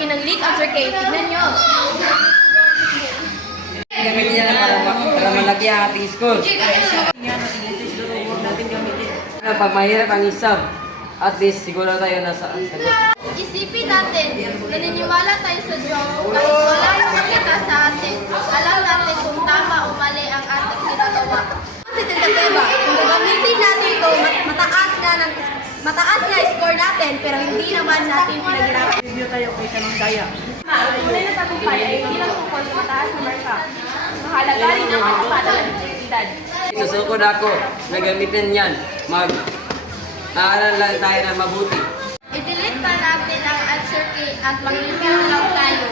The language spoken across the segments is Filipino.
akin ng leak after K. Tignan nyo. Gamitin niya para malaki ang ating school. Pag mahirap ang exam, at least siguro tayo nasa sagot. Isipin natin, naniniwala tayo sa Diyos kahit wala nakakita sa atin. Alam natin kung tama o mali ang ating ginagawa. Kasi tentatiba, kung gagamitin natin ito, mataas na score natin, pero hindi naman natin pinaghirapan. Review tayo kay Sanong Daya. Tunay na tagumpay ay hindi lang tungkol sa mataas na marka. Mahalaga rin ang katapatan ng integridad. Susukod ako na gamitin yan. Mag-aaral lang tayo na mabuti. I-delete na natin ang answer key at mag-review lang tayo.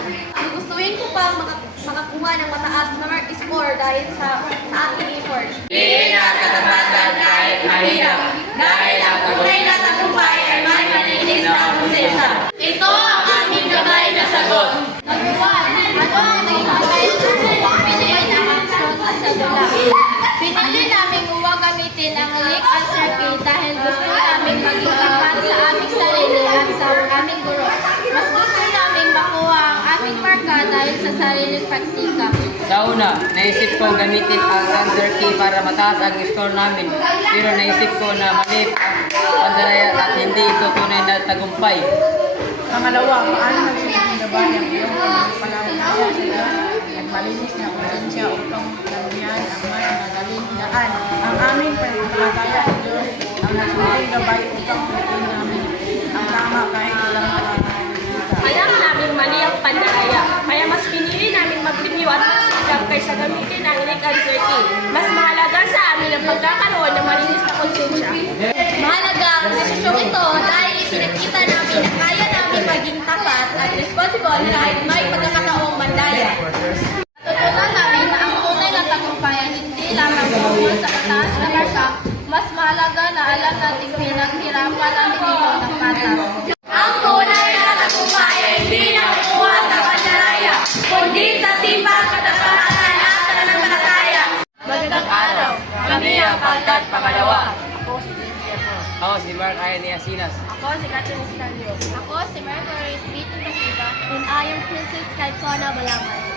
Gustuin ko pa makakuha ng mataas na mark score dahil sa ating effort. Piliin ang katapatan kahit mahirap. Dahil ang tunay na tagumpay ay may malinis na konsensya. Ito ang aming gabay na sagot. Number 1. Ano ang naging advice upang piliin ang action at sagula? Pinili namin huwag gamitin ang leak answer key dahil gusto namin maging tapat sa aming sarili at sa aming guro. Mas gusto namin makuha ang aming marka dahil sa sariling pagsikap. Sa una, naisip ko gamitin ang answer key para mataas ang score namin. Pero naisip ko na mali ang pandaraya at hindi ito tunay na tagumpay. Pangalawa, paano nagsulat ng gabayan yung palalanaya sa Diyos at malinis na konsensya upang laluyan ang mas magaling daan. Ang aming panampalataya sa Diyos ang nagsulat gabay upang piliin namin ang tama kahit walang nakakita. Alam namin mali ang pandaraya, kaya mas pinili namin mag-review at magsikap kaysa gamitin ang leak answer key. Mas mahalaga sa amin ang pagkakaroon ng malinis na konsensya. Mahalaga ang desisyong ito dahil ipinakita namin na kaya namin maging tapat at responsible kahit may pagkakataong mandaya. Natutunan namin na ang tunay na tagumpay ay hindi lamang tungkol sa mataas na marka, mas mahalaga na alam natin pinaghirapan ang dito ng patas. Ang tunay na tagumpay ay hindi nakukuha sa pandaraya, kundi sa sipag, katapatan at pananampalataya. Magandang araw, kami ang pangkat pangalawa. Ako si Mark Ayani Asinas. Ako si Catherine Escalio. Ako si Margaret B. Tutakiba. And I am Princess Kaikona Balaman.